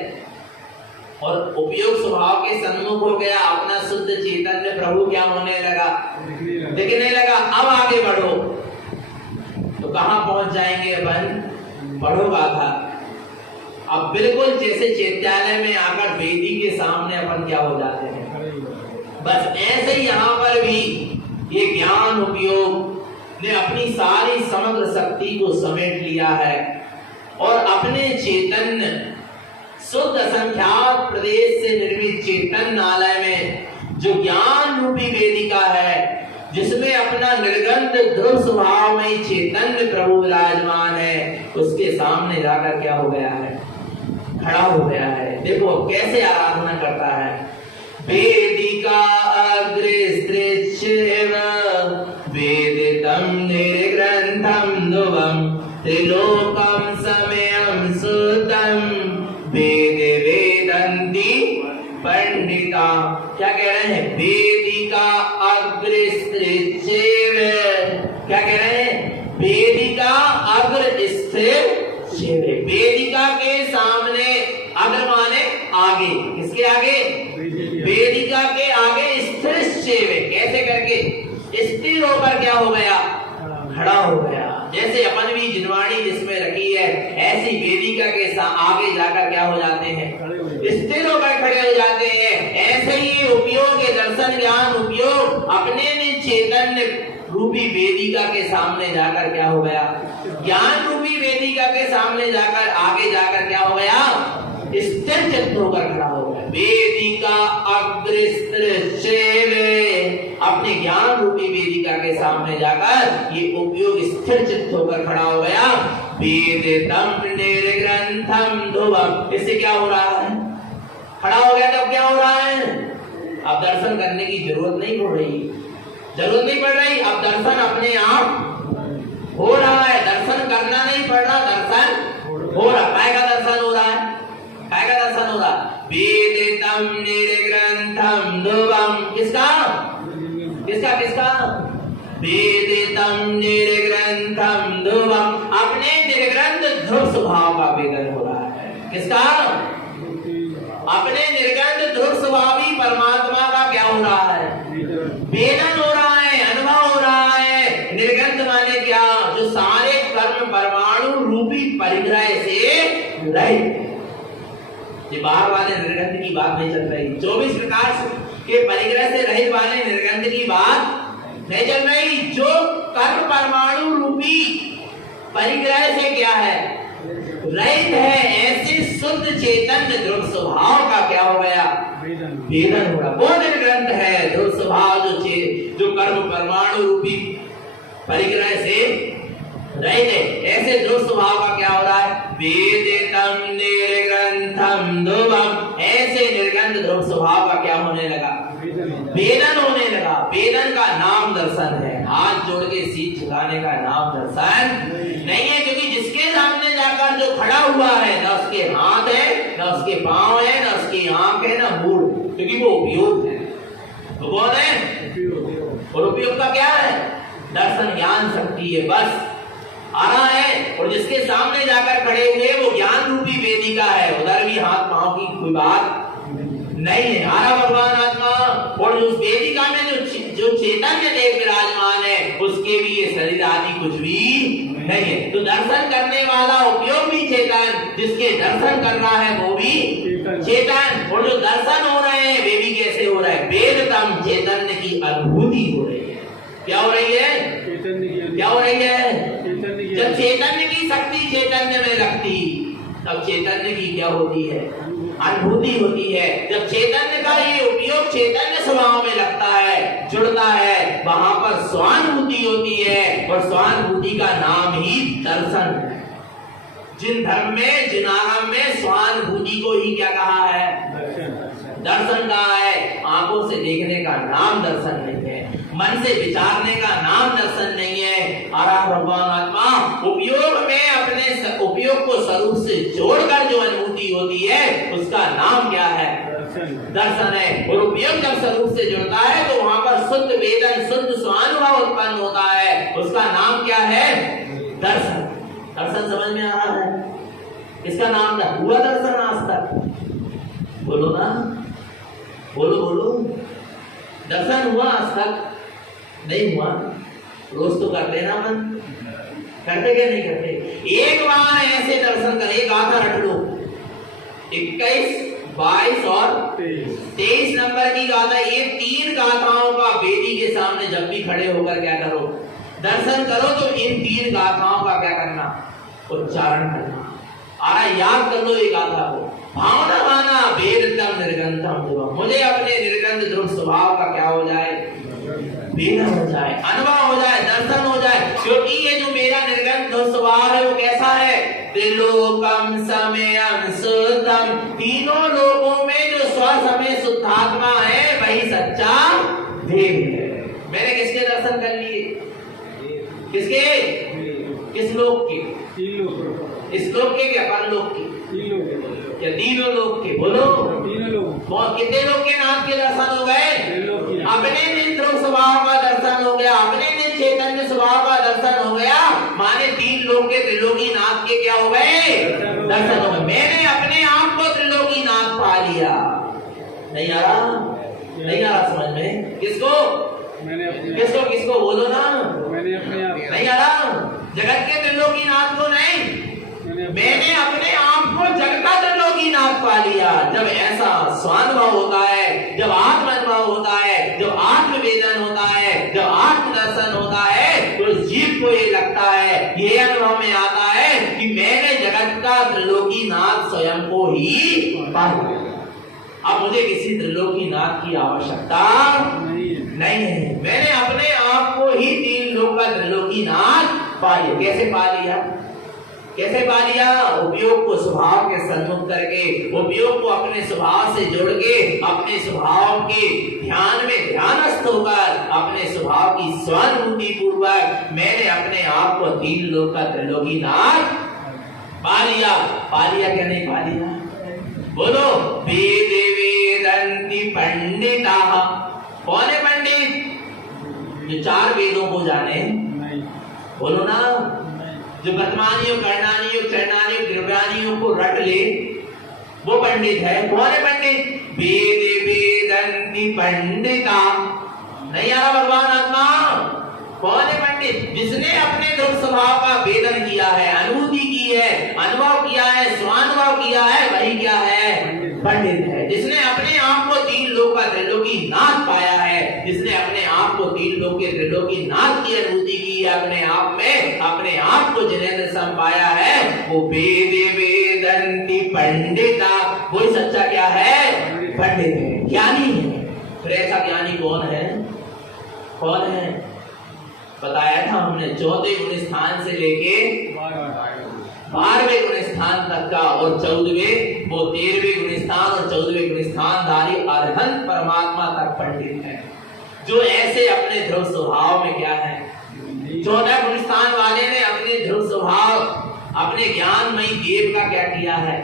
और उपयोग स्वभाव के सन्मुख हो गया, अपना शुद्ध चैतन्य प्रभु क्या होने लगा, दिखने लगा। अब आगे बढ़ो तो कहां पहुंच जाएंगे अपन, पढ़ो गाथा। अब बिल्कुल जैसे चैत्यालय में आकर वेदी के सामने अपन क्या हो जाते हैं, बस ऐसे ही यहाँ पर भी ये ज्ञान उपयोग ने अपनी सारी समग्र शक्ति को समेट लिया है और अपने चैतन्य शुद्ध असंख्यात प्रदेश से निर्मित चैतन्यालय में जो ज्ञान रूपी वेदिका है, जिसमें अपना निर्गंध ध्रुव स्वभावमय चैतन्य प्रभु विराजमान है, उसके सामने जाकर क्या हो गया है, खड़ा हो गया है। देखो कैसे आराधना करता है। वेदिका अग्रस्त्रिच्छेव वेदितम निर्ग्रंथम ध्रुवम त्रिलोकम समयम सुतम वेद वेदंती पंडिता। क्या कह रहे हैं, वेदिका अग्रस्त्रिच्छेव, क्या कह रहे हैं, वेदिका अग्र स्थिर, वेदिका के सामने, अग्र माने आगे, किसके आगे, वेदिका के आगे स्थिर सेवे, कैसे करके, स्थिर होकर क्या हो गया, खड़ा हो गया। जैसे अपन भी जिनवाणी जिसमें रखी है, ऐसी वेदिका के आगे जाकर क्या हो जाते हैं, स्थिर होकर खड़े हो जाते हैं। ऐसे ही उपयोग के दर्शन ज्ञान उपयोग अपने में चैतन्य रूपी वेदिका के सामने जाकर क्या हो गया, ज्ञान रूपी वेदिका के सामने जाकर आगे जाकर क्या हो गया, स्थिर चित्त होकर खड़ा हो गया। वेदिका अग्रस्त्रिच्छेवे, अपने ज्ञान रूपी वेदिका के सामने जाकर ये उपयोग स्थिर चित्त होकर खड़ा हो गया। वेदितम निर्ग्रंथम ध्रुवम, इससे क्या हो रहा है, खड़ा हो गया। तब क्या हो रहा है, अब दर्शन करने की जरूरत नहीं पड़ रही, जरूरत नहीं पड़ रही, अब दर्शन अपने आप हो रहा है। दर्शन करना नहीं पड़ रहा, दर्शन हो रहा। काय का दर्शन हो रहा है, काय का दर्शन हो रहा, वेदितम निर्ग्रंथम ध्रुवम, किसका, किसका, किसका, वेदितम निर्ग्रंथम ध्रुवम, अपने निर्ग्रंथ ध्रुव स्वभाव का वेदन हो रहा है। किसका, अपने निर्गंध ध्रुव स्वभावी परमात्मा का क्या हो रहा है, वेदन हो रहा है, अनुभव हो रहा है। निर्गंध माने क्या, जो सारे कर्म परमाणु रूपी परिग्रह से रहित। ये बाहर वाले निर्गंध की बात नहीं चल रही, 24 प्रकाश के परिग्रह से रहित वाले निर्गंध की बात नहीं चल रही। जो कर्म परमाणु रूपी परिग्रह से क्या है, रहित है, ऐसे शुद्ध चैतन्य ध्रुव स्वभाव का क्या हो गया, वेदन हो रहा। वो निर्ग्रंथ है ध्रुव स्वभाव जो कर्म परमाणु रूपी परिग्रह से रहित है, ऐसे ध्रुव स्वभाव का क्या हो रहा है, वेदितम निर्ग्रंथम ध्रुवम, ऐसे वेदन होने लगा। वेदन का नाम दर्शन है। हाथ जोड़ के सीट झुकाने का नाम दर्शन नहीं है, क्योंकि जिसके सामने जाकर जो खड़ा हुआ है, न उसके हाथ है, न उसके पांव है, न उसकी आंख है, न मूड, क्योंकि वो उपयोग है। तो कौन है? और उपयोग का क्या है? दर्शन ज्ञान शक्ति है, बस आ रहा है। और जिसके सामने जाकर खड़े हुए वो ज्ञान रूपी वेदिका है, उधर भी हाथ पांव की कोई बात नहीं है। आ रहा भगवान आत्मा। और उस वेदिका में जो चैतन्य देव विराजमान है, उसके भी ये शरीर आदि कुछ भी नहीं है। तो दर्शन करने वाला उपयोग भी चेतन, जिसके दर्शन कर रहा है वो भी चेतन। और जो दर्शन हो रहे हैं वे भी कैसे हो रहा है? वेदतम चैतन्य की अनुभूति हो रही है। क्या हो रही है? क्या हो रही है? जब चैतन्य की शक्ति चैतन्य में लगती, तब चैतन्य की क्या होती है? अनुभूति होती है। जब चैतन्य का ये उपयोग चैतन्य स्वभाव में लगता है, जुड़ता है, वहां पर स्वानुभूति होती है। और स्वानुभूति का नाम ही दर्शन है। जिन धर्म में, जिन आगम में स्वानुभूति को ही क्या कहा है? दर्शन कहा है। आंखों से देखने का नाम दर्शन नहीं है, मन से विचारने का नाम दर्शन नहीं है। आरा भगवान आत्मा उपयोग में अपने उपयोग को स्वरूप से जोड़कर जो अनुभूति होती है, उसका नाम क्या है? दर्शन है। और उपयोग जब स्वरूप से जुड़ता है तो वहां पर शुद्ध वेदन, शुद्ध स्वानुभव उत्पन्न होता है, उसका नाम क्या है? दर्शन। दर्शन समझ में आ रहा है? इसका नाम था हुआ दर्शन आज तक? बोलो ना, बोलो बोलो। दर्शन हुआ आज तक? नहीं हुआ। रोज तो करते ना मन, करते क्या नहीं करते? एक बार ऐसे दर्शन कर, एक गाथा रट लो, 21, 22 और 23 नंबर की गाथा। ये 3 गाथाओं का वेदी के सामने जब भी खड़े होकर क्या करो? दर्शन करो। तो इन 3 गाथाओं का क्या करना? उच्चारण करना। आरा याद कर लो ये गाथा को। भावना माना वेदतम निर्गंधम ध्रुवम। मुझे अपने निर्गंध ध्रुव स्वभाव का क्या हो जाए? वेदन हो जाए, अनुभव हो जाए, दर्शन हो जाए। क्योंकि ये जो मेरा निर्गंध स्वभाव है वो कैसा है? त्रिलोकम समयम शुद्धम। तीनों लोगों में जो स्वसमय शुद्धात्मा है वही सच्चा देव है। मैंने किसके दर्शन कर लिए? किसके? किस लोक के? इस लोक के क्या परलोक के? क्या तीनों लोग के? बोलो। कितने लोग के नाम के दर्शन हो गए? अपने नित्य स्वभाव का दर्शन हो गया, अपने नित्य चैतन्य स्वभाव का दर्शन हो गया। माने 3 लोग के त्रिलोकी नाथ के क्या हो गए? दर्शन हो गए। मैंने अपने आप को त्रिलोकी नाथ पा लिया। नहीं आ रहा? नहीं आ रहा समझ में? किसको? किसको? किसको? बोलो ना। मैंने अपने आप। नहीं आ रहा? जगत के त्रिलोकी नाथ को नहीं, मैंने अपने आप को जगत का त्रिलोकी नाथ पा लिया। जब ऐसा स्वानुभव होता है, जब आत्मानुभव होता है, जब आत्मवेदन होता है, जब आत्मदर्शन होता है, तो जीव को ये लगता है, ये अनुभव में आता है कि मैंने जगत का त्रिलोकी नाथ स्वयं को ही पा लिया। अब मुझे किसी त्रिलोकी नाथ की आवश्यकता नहीं है। मैंने अपने आप को ही 3 लोक का त्रिलोकी नाथ पा लिया। कैसे पा लिया? कैसे पा लिया? उपयोग को स्वभाव के सन्मुख करके, उपयोग को अपने स्वभाव से जोड़ के, अपने स्वभाव के ध्यान में ध्यानस्थ होकर, अपने स्वभाव की स्वानुभूति पूर्वक मैंने अपने आप को 3 लोक का त्रिलोकी नाथ पा लिया। पा लिया क्या नहीं पा लिया? बोलो। वेदे वेदन्ति पंडिता। कौन है पंडित? जो 4 वेदों को जाने। बोलो ना। जो वर्तमान योग, करणानी योग, चरणानी योग, द्रव्यानी योग को रट ले, वो पंडित है। कौन है पंडित? वेदे वेदन्ति पंडिता। नहीं आ रहा भगवान आत्मा? कौन है पंडित? जिसने अपने ध्रुव स्वभाव का वेदन किया है, अनुभूति की है, अनुभव किया है, स्वानुभव किया है, वही क्या है? पंडित है। जिसने अपने आप को 3 लोक का त्रिलोकी नाथ पाया है, जिसने अपने आप को 3 लोक के त्रिलोकी नाथ की अनुभूति की है, अपने आप में अपने आप को जिनेंद्र सम पाया है, वो वेदे वेदन्ति पंडिता। वही सच्चा क्या है? पंडित है, ज्ञानी है। फिर ऐसा ज्ञानी कौन है? कौन है? बताया था हमने, 14 स्थान से लेके 12वें गुण स्थान तक का और 14वें वो 13वें गुण स्थान और 14वें गुण स्थानधारी अरहंत परमात्मा तक पंडित है, जो ऐसे अपने ध्रुव स्वभाव में क्या है 14 गुण स्थान वाले ने अपने ध्रुव स्वभाव अपने ज्ञानमयी देव का क्या किया है,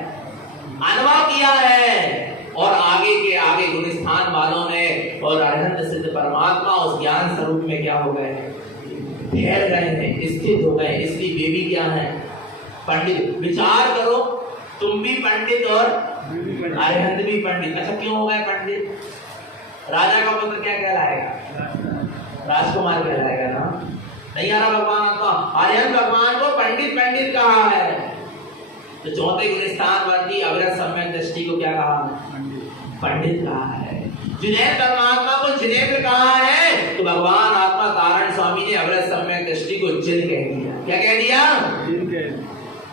अनुभव किया है। और आगे के आगे गुण स्थान वालों ने और अरहंत सिद्ध परमात्मा उस ज्ञान स्वरूप में क्या हो गए, ठहर गए हैं, स्थित हो गए। इसलिए वे भी क्या है, पंडित। विचार करो, तुम भी पंडित और अरहंत भी पंडित। अच्छा क्यों हो गए पंडित? राजा का पुत्र क्या कहलाएगा, राजकुमार कहलाएगा ना। नहीं आ रहा भगवान को, अरहंत भगवान को पंडित पंडित कहा है। तो चौथे गुण स्थान वाली अविरत सम्यक दृष्टि को क्या कहा, पंडित कहा है। जिनेन्द्र परमात्मा को जिनेन्द्र कहा है, तो भगवान आत्मा तारण स्वामी ने अविरत सम्यक दृष्टि को जिन कह दिया। क्या कह दिया,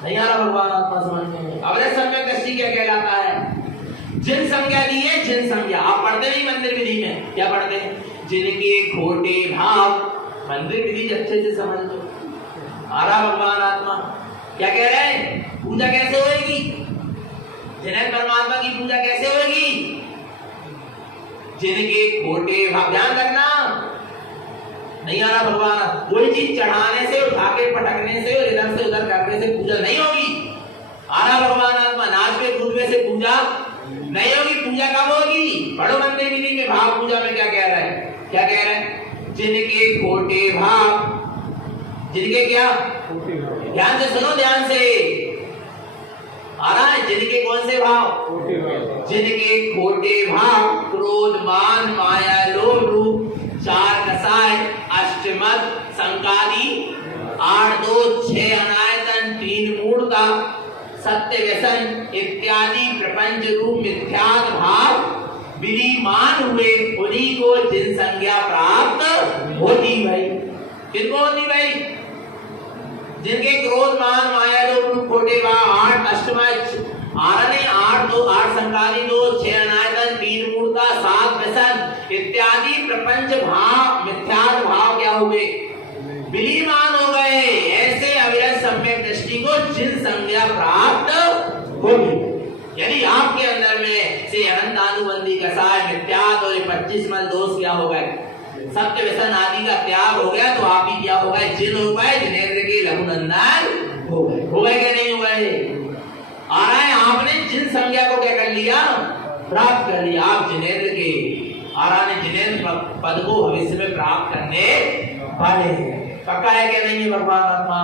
नहीं आ रहा भगवान आत्मा समझ में। अविरत सम्यक दृष्टि क्या कहलाता है, जिन संज्ञा दी है, जिन संज्ञा। आप पढ़ते नहीं मंदिर विधि में, क्या पढ़ते हैं, जिनके खोटे भाव। मंदिर विधि अच्छे से समझ लो। आ रहा भगवान आत्मा क्या कह रहे हैं, पूजा कैसे होगी, जिनेन्द्र परमात्मा की पूजा कैसे होगी, जिनके खोटे भाव। ध्यान रखना, नहीं आ रहा भगवान, कोई चीज चढ़ाने से, उठा के पटकने से और इधर से उधर करने से पूजा नहीं होगी। आ रहा भगवान आत्मा, नाचवे कूदवे से पूजा नहीं होगी। पूजा कब होगी, बड़ो मंदिर विधि में भाव पूजा में क्या कह रहा है, क्या कह रहा है, जिनके खोटे भाव, जिनके क्या, ध्यान से सुनो, ध्यान से आ रहा है, जिनके कौन से भाव, जिनके खोटे भाव, क्रोध मान माया लोभ रूप, चार कसाय, अष्टमद संकादी, 8 2 6 अनायतन, 3 मूर्ता, सत्य व्यसन इत्यादि प्रपंच रूप मिथ्यात्व भाव विलीमान हुए, उन्हीं को जिन संज्ञा प्राप्त होती भाई। किनको होती भाई, जिनके क्रोध मान माया लोभ खोटे भाव, 8 अष्टमय 8 2 8 संकादी 2 6 अनायतन 3 मूर्ता 7 व्यसन इत्यादि प्रपंच भाव मिथ्यात्व भाव क्या हो गए, विलीमान हो गए। ऐसे अविरत सम्यक दृष्टि को जिन संज्ञा प्राप्त होगी, यानी आपके अंदर में से अनंत अनुबंधी कसाय मिथ्यात्व और 25 मल दोष क्या हो गए, सत्य व्यसन आदि का त्याग हो गया, तो आप ही क्या हो गए, जिन हो गए, जिनेन्द्र के लघुनंदन हो गए क्या नहीं हो गए। आ रहा है, आपने जिन संज्ञा को क्या कर लिया, प्राप्त कर लिया। आप जिनेन्द्र के, आ रहा है, जिनेन्द्र पद को भविष्य में प्राप्त करने वाले हैं। पक्का है क्या नहीं है भगवान आत्मा,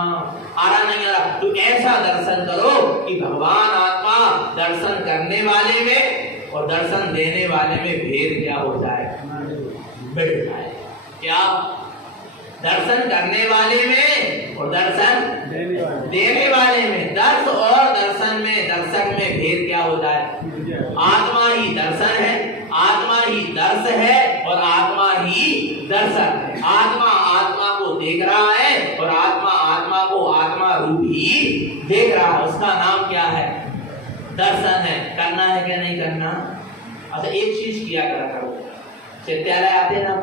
आ रहा नहीं आ रहा। तो ऐसा दर्शन करो कि भगवान आत्मा दर्शन करने वाले में और दर्शन देने वाले में भेद क्या हो जाए, बढ़ जाए। क्या, दर्शन करने वाले में और दर्शन देने वाले में, दर्श और दर्शन में, दर्शक में भेद क्या हो जाए। आत्मा ही दर्शन है, आत्मा ही दर्श है और आत्मा ही दर्शक है। आत्मा आत्मा को देख रहा है और आत्मा आत्मा को आत्मा रूप ही देख रहा है। उसका नाम क्या है, दर्शन है। करना है क्या नहीं करना। अच्छा एक चीज किया करो, चित्तालय आते हैं ना,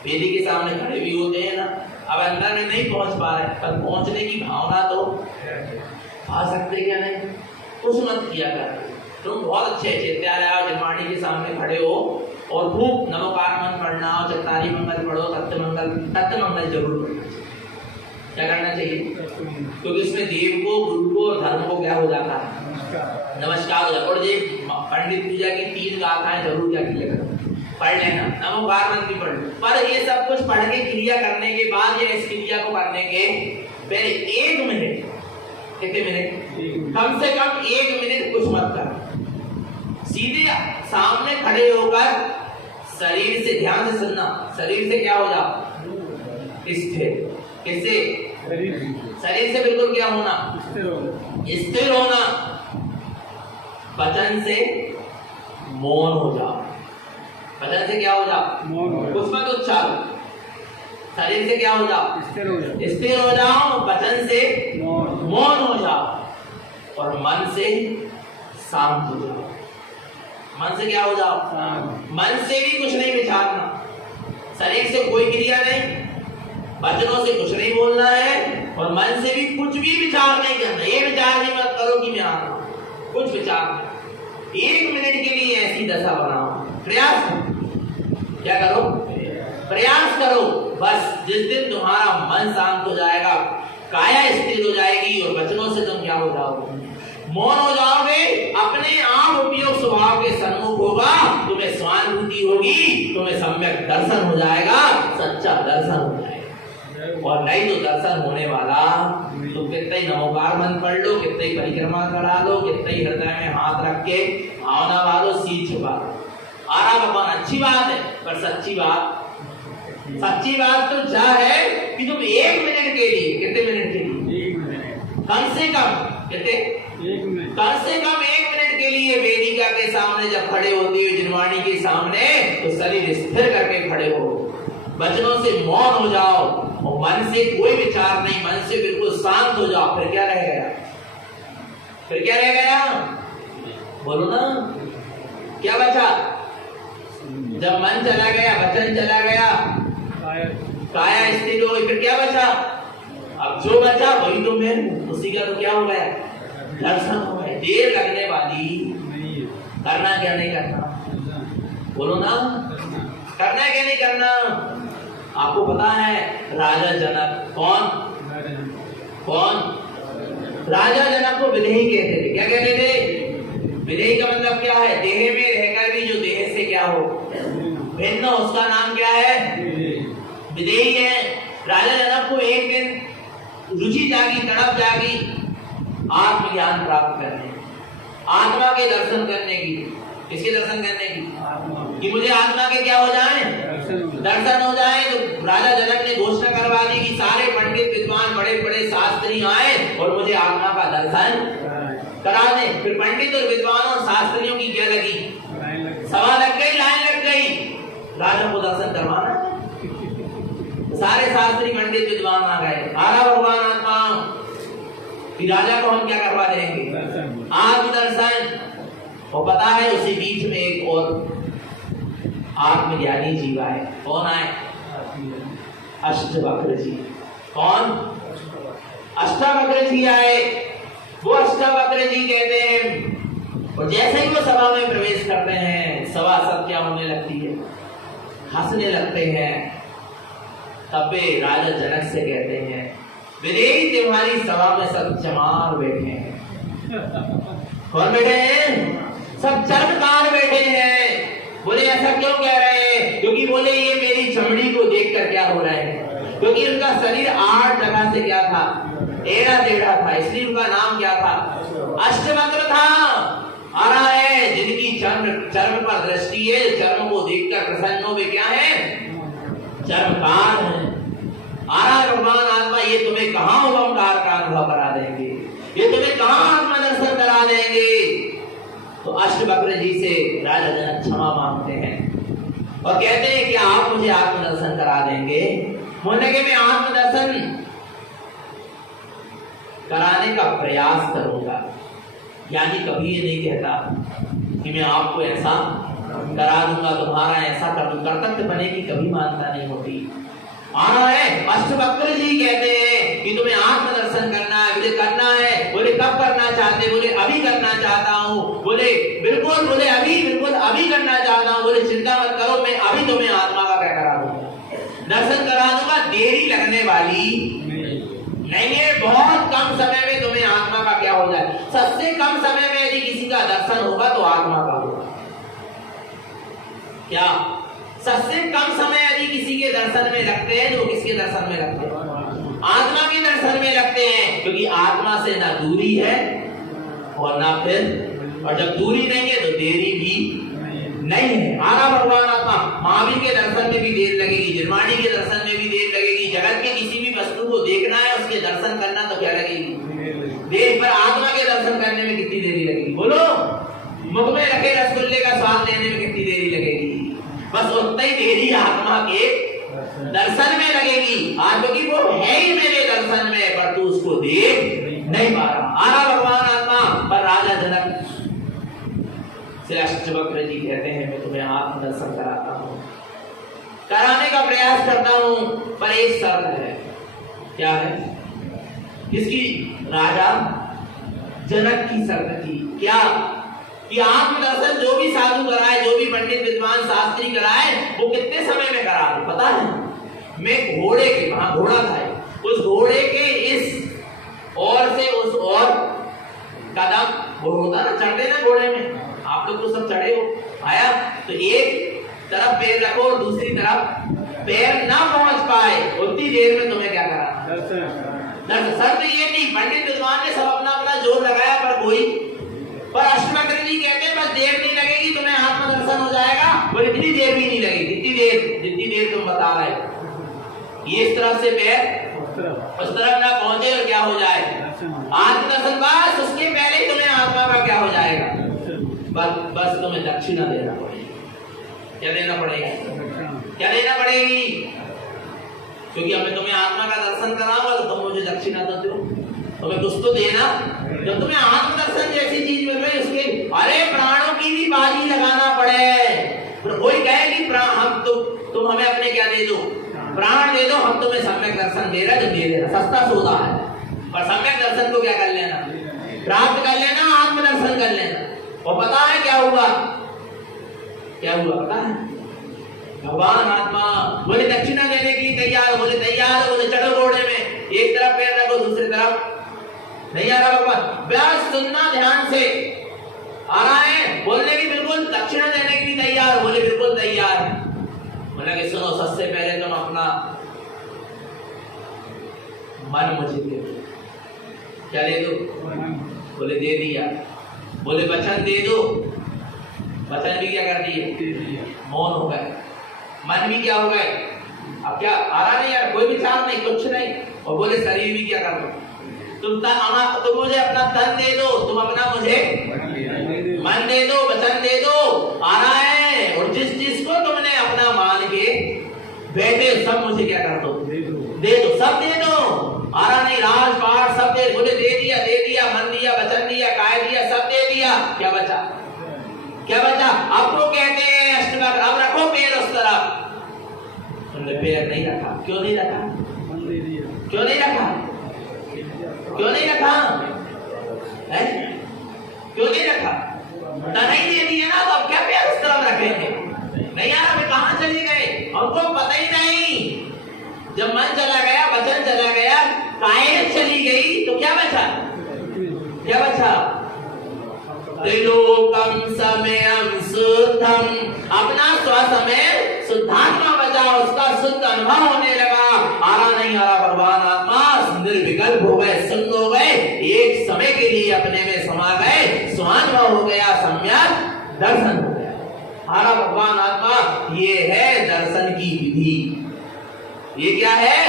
वेदी के सामने खड़े भी होते हैं ना, अब अंदर में नहीं पहुंच पा रहे, पर पहुंचने की भावना तो आ सकते क्या नहीं, कुछ मत किया कर। तुम बहुत अच्छे चित्तालय आओ, जन्माणी के सामने खड़े हो और खूब नमोकार मंत्र पढ़ना हो, चत्तारी मंगल पढ़ो, तत्व मंगल जरूर पढ़ो। क्या करना चाहिए, क्योंकि इसमें देव को, गुरु को और धर्म को क्या हो जाता है, नमस्कार हो जाता है। और ये पंडित पूजा की 3 गाथाएं जरूर क्या किया करो, पढ़ लेना, नमोकार मंत्र भी पढ़। पर ये सब कुछ पढ़ के क्रिया करने के बाद या इस क्रिया को करने के पहले 1 मिनट, कितने मिनट, कम से कम 1 मिनट कुछ मत कर, सीधे सामने खड़े होकर शरीर से, ध्यान से सुनना, शरीर से क्या हो जाओ, स्थिर। किससे, शरीर से बिल्कुल क्या होना, स्थिर होना। वचन से मौन हो जाओ, वचन से क्या हो जाओ, कुछ मत उच्चारो। शरीर से क्या हो जाओ, स्थिर हो जाओ, वचन से मौन हो जाओ और मन से शांत हो जाओ। मन से क्या हो जाओ, मन से भी कुछ नहीं विचारना, शरीर से कोई क्रिया नहीं, वचनों से कुछ नहीं बोलना है और मन से भी कुछ भी विचार नहीं करना। ये विचार भी मत करो कि मैं आत्मा, कुछ विचार नहीं। 1 मिनट के लिए ऐसी दशा बनाओ, प्रयास करो। क्या करो? प्रयास करो। बस जिस दिन तुम्हारा मन शांत हो जाएगा, काया स्थिर हो जाएगी और वचनों से तुम क्या हो जाओगे? मौन हो जाओगे। अपने आप उपयोग स्वभाव के सन्मुख होगा, तुम्हें स्वानुभूति होगी, तुम्हें सम्यक दर्शन हो जाएगा, सच्चा दर्शन हो जाएगा। और नहीं तो दर्शन होने वाला तो कितने नमोकार मंत्र पढ़ लो, कितने परिक्रमा करा लो, कितने हृदय में हाथ रख के भावना वालो, सीख छुपा लो। आरा भगवान अच्छी बात है, पर सच्ची बात तो क्या है कि तुम 1 मिनट के लिए, कितने मिनट के लिए? 1 मिनट, कम से कम कितने? 1 मिनट, कम से कम 1 मिनट के लिए वेदिका के सामने जब खड़े होते हो, जिनवाणी के सामने, तो शरीर स्थिर करके खड़े हो, वचनों से मौन हो जाओ और मन से कोई विचार नहीं, मन से बिल्कुल शांत हो जाओ। फिर क्या रह गया? फिर क्या रह गया? बोलो ना, क्या बचा? जब मन चला गया, वचन चला गया, काया स्थिर हो गई, फिर क्या बचा? अब जो बचा वही तो मैं हूं, उसी का तो क्या हो गया? दर्शन हो गया। देर लगने वाली, करना क्या नहीं करना? बोलो ना, करना क्या नहीं करना? आपको पता है राजा जनक कौन? राजा जनक को विदेही कहते थे। क्या कहते थे? विदेही का मतलब क्या है? देह में रहकर भी जो देह से क्या हो, भिन्न, उसका नाम क्या है? विदेही है। राजा जनक को एक दिन रुचि जागी, तड़प जागी आत्मज्ञान प्राप्त करने, आत्मा के दर्शन करने की। किसके दर्शन करने की? कि मुझे आत्मा के क्या हो जाए? दर्शन हो जाए। तो राजा जनक ने घोषणा करवा दी कि सारे पंडित विद्वान, बड़े बड़े शास्त्री आए और मुझे आत्मा का दर्शन करा दे। फिर पंडित और विद्वानों और शास्त्रियों की क्या लगी? सभा लग गई, लाइन लग गई, राजा को दर्शन करवाना। सारे शास्त्री, पंडित, विद्वान आ गए। आरा भगवान आत्मा, फिर राजा को हम क्या करवा देंगे? आत्मदर्शन। और पता है उसी बीच में एक और आत्मज्ञानी जीव आए। कौन आए? अष्टवक्र जी। कौन? अष्टवक्र जी आए। वो अष्टवक्र जी कहते हैं, और जैसे ही वो सभा में प्रवेश करते हैं, सभा सब क्या होने लगती है? हंसने लगते हैं। तब वे राजा जनक से कहते हैं, विदेही तुम्हारी सभा में सब चमार बैठे हैं। कौन बैठे हैं? सब चमत्कार बैठे हैं। बोले ऐसा क्यों कह रहे हैं? क्योंकि बोले ये मेरी चमड़ी को देखकर क्या हो रहा है? क्योंकि उनका शरीर 8 जगह से क्या था? टेढ़ा टेढ़ा था, इसलिए उनका नाम क्या था? अष्टवक्र था। आ रहा है जिनकी चर्म पर दृष्टि है, चर्म को देखकर प्रसन्न हो, वे क्या है? चर्मकार है। आरा भगवान आत्मा, ये तुम्हें कहाँ ओंकार का अनुभव करा देंगे? ये तुम्हें कहाँ आत्मदर्शन करा देंगे? तो अष्टवक्र जी से राजा जनक क्षमा मांगते हैं और कहते हैं कि आप मुझे आत्मदर्शन करा देंगे। बोलने के मैं आत्मदर्शन कराने का प्रयास करूंगा। यानी कभी ये नहीं कहता कि मैं आपको ऐसा करा दूंगा, तुम्हारा ऐसा कर दूंगा। कर्तव्य बने की कभी मानता नहीं होती। आना है। अष्टवक्र जी कहते हैं कि तुम्हें आत्मदर्शन करना है, मुझे करना है। बोले कब करना चाहते? बोले अभी करना चाहता हूँ। बोले बिल्कुल, बोले अभी, बिल्कुल अभी करना चाहता हूँ। बोले चिंता मत करो, मैं अभी तुम्हें आत्मा का क्या करा दूंगा, दर्शन करा दूंगा। देरी लगने वाली नहीं है। बहुत कम समय में तुम्हें आत्मा का क्या हो जाए। सबसे कम समय में यदि किसी का दर्शन होगा तो आत्मा का होगा। क्या सबसे कम समय यदि किसी के दर्शन में लगते हैं तो किसके दर्शन में लगते हैं? आत्मा के दर्शन में लगते हैं। क्योंकि आत्मा से ना दूरी है और ना फिर, और जब दूरी नहीं है तो देरी भी नहीं है। आरा भगवान आत्मा, महावीर के दर्शन में भी देर लगेगी, जिनवाणी के दर्शन में भी देर लगेगी। जगत के किसी भी वस्तु को देखना है, उसके दर्शन करना तो क्या लगेगी? देर। पर आत्मा के दर्शन करने में कितनी देरी लगेगी? बोलो। मुख में रखे रसगुल्ले का स्वाद लेने में कितनी देरी लगेगी? बस उतना ही देरी आत्मा के दर्शन में लगेगी। क्योंकि वो है ही मेरे दर्शन में, पर तू उसको देख नहीं पा रहा। आरा भगवान आत्मा। पर राजा जनक से अष्टवक्र जी कहते हैं मैं तुम्हें आत्म दर्शन कराता हूँ, कराने का प्रयास करता हूँ, पर एक शर्त है। क्या है? किसकी? राजा जनक की शर्त थी। क्या? कि आत्मदर्शन जो भी साधु कराए, जो भी पंडित विद्वान शास्त्री कराए, वो कितने समय में करा दो पता है? मैं घोड़े के, वहां घोड़ा था, उस घोड़े के इस और से उस और कदम, वो होता ना चढ़ते ना घोड़े में, आप लोग तो सब चढ़े हो, आया तो एक तरफ पैर रखो और दूसरी तरफ पैर ना पहुंच पाए उतनी देर में तुम्हें क्या करा? दर्शन। शर्त ये नहीं, पंडित विद्वान ने सब अपना अपना जोर लगाया, पर अष्टवक्र जी कहते हैं बस देर नहीं लगेगी, तुम्हें आत्मदर्शन हो जाएगा, और इतनी देर भी नहीं लगेगी, जितनी देर तुम बता रहे हो। ये इस तरफ से पैर उस तरफ ना पहुंचे और क्या हो जाए? आत्मदर्शन। बस उसके पहले ही तुम्हें आत्मा का क्या हो जाएगा? बस तुम्हें दक्षिणा देना पड़ेगी। क्या देना पड़ेगा? क्या देना पड़ेगी? क्योंकि हमें तुम्हें आत्मा का दर्शन कराऊंगा तो तुम मुझे दक्षिणा तो दो, तुम्हें कुछ तो देना। जब तुम्हें आत्मदर्शन जैसी चीज मिल रही है, उसके अरे प्राणों की भी बाजी लगाना पड़े। कोई कहे कि हम तुम हमें अपने क्या दे दो? प्राण दे दो, हम तुम्हें सम्यक दर्शन दे रहे, तो दे देना, सस्ता सौदा है। पर सम्यक दर्शन को क्या कर लेना? प्राप्त कर लेना, आत्मदर्शन कर लेना। और पता है क्या हुआ? क्या हुआ पता है? भगवान आत्मा बोले दक्षिणा देने के लिए तैयार, बोले तैयार, बोले चढ़ो घोड़े में, एक तरफ पैर रखो दूसरी तरफ नहीं आ रहा भगवान। व्यास सुनना ध्यान से, आ रहा है बोलने की, बिल्कुल दक्षिणा देने के लिए तैयार, बोले बिल्कुल तैयार। बोला कि सुनो, सबसे पहले तुम अपना मन मुझे दे दो। क्या दे दो? बोले दे दिया। बोले वचन दे दो। वचन भी क्या कर दिए? मौन हो गए। मन भी क्या हो गए? अब क्या आ रहा नहीं यार, कोई विचार नहीं, कुछ नहीं। और बोले शरीर भी क्या कर दो? तुम मुझे अपना तन दे दो, तुम अपना मुझे मन दे दो, वचन दे दो, आ रहा है। और जिस चीज को तुमने अपना मान के बैठे, सब मुझे क्या कर दो? दे दो, सब दे दो। आ रहा नहीं, राजपाट सब दे। बोले दे दिया, मन दिया, वचन दिया, काय दिया, सब दे दिया। क्या बचा? क्या बचा? आपको कहते हैं अष्टवक्र, अब रखो पैर उस तरफ। तुमने पैर नहीं रखा। क्यों नहीं रखा? क्यों नहीं रखा? क्यों नहीं रखा? है? क्यों नहीं रखा? नहीं दे दिया ना, तो अब क्या पैर उस तरफ रखेंगे? नहीं यार, अभी कहां चली गए? हमको पता ही नहीं। जब मन चला गया, वचन चला गया, काया चली गई, तो क्या बचा? क्या बचा? त्रिलोकम समयम शुद्धम, अपना स्वसमय शुद्धात्मा बचा, उसका शुद्ध अनुभव होने लगा। आ रहा नहीं आ रहा, भगवान आत्मा निर्विकल्प हो गए, शुद्ध हो गए, एक समय के लिए अपने में समा गए, स्वानुभव हो गया, सम्यक दर्शन हो गया। आ रहा भगवान आत्मा, ये है दर्शन की विधि। ये क्या है?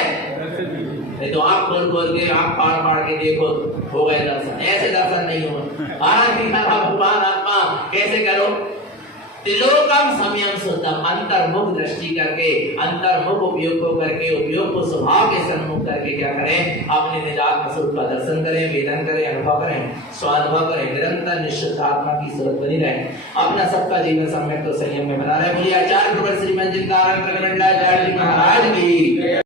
नहीं तो आँख खोल के, आँख फाड़ के देखो, हो गए दर्शन। ऐसे दर्शन नहीं हो। भगवान आत्मा कैसे करो? त्रिलोकम समयम शुद्धम, अंतर्मुख दृष्टि करके, अंतर्मुख उपयोग को करके, उपयोग को स्वभाव के सन्मुख करके क्या करें? अपने निजात्म स्वरूप का दर्शन करें, वेदन करें, अनुभव करें, स्वानुभव करें, निरंतर निश्चित आत्मा की सूरत बनी रहे। अपना सबका जीवन सम्यक तो संयम में बना रहे। बोलिए आचार्य श्रीमंत जी महाराज की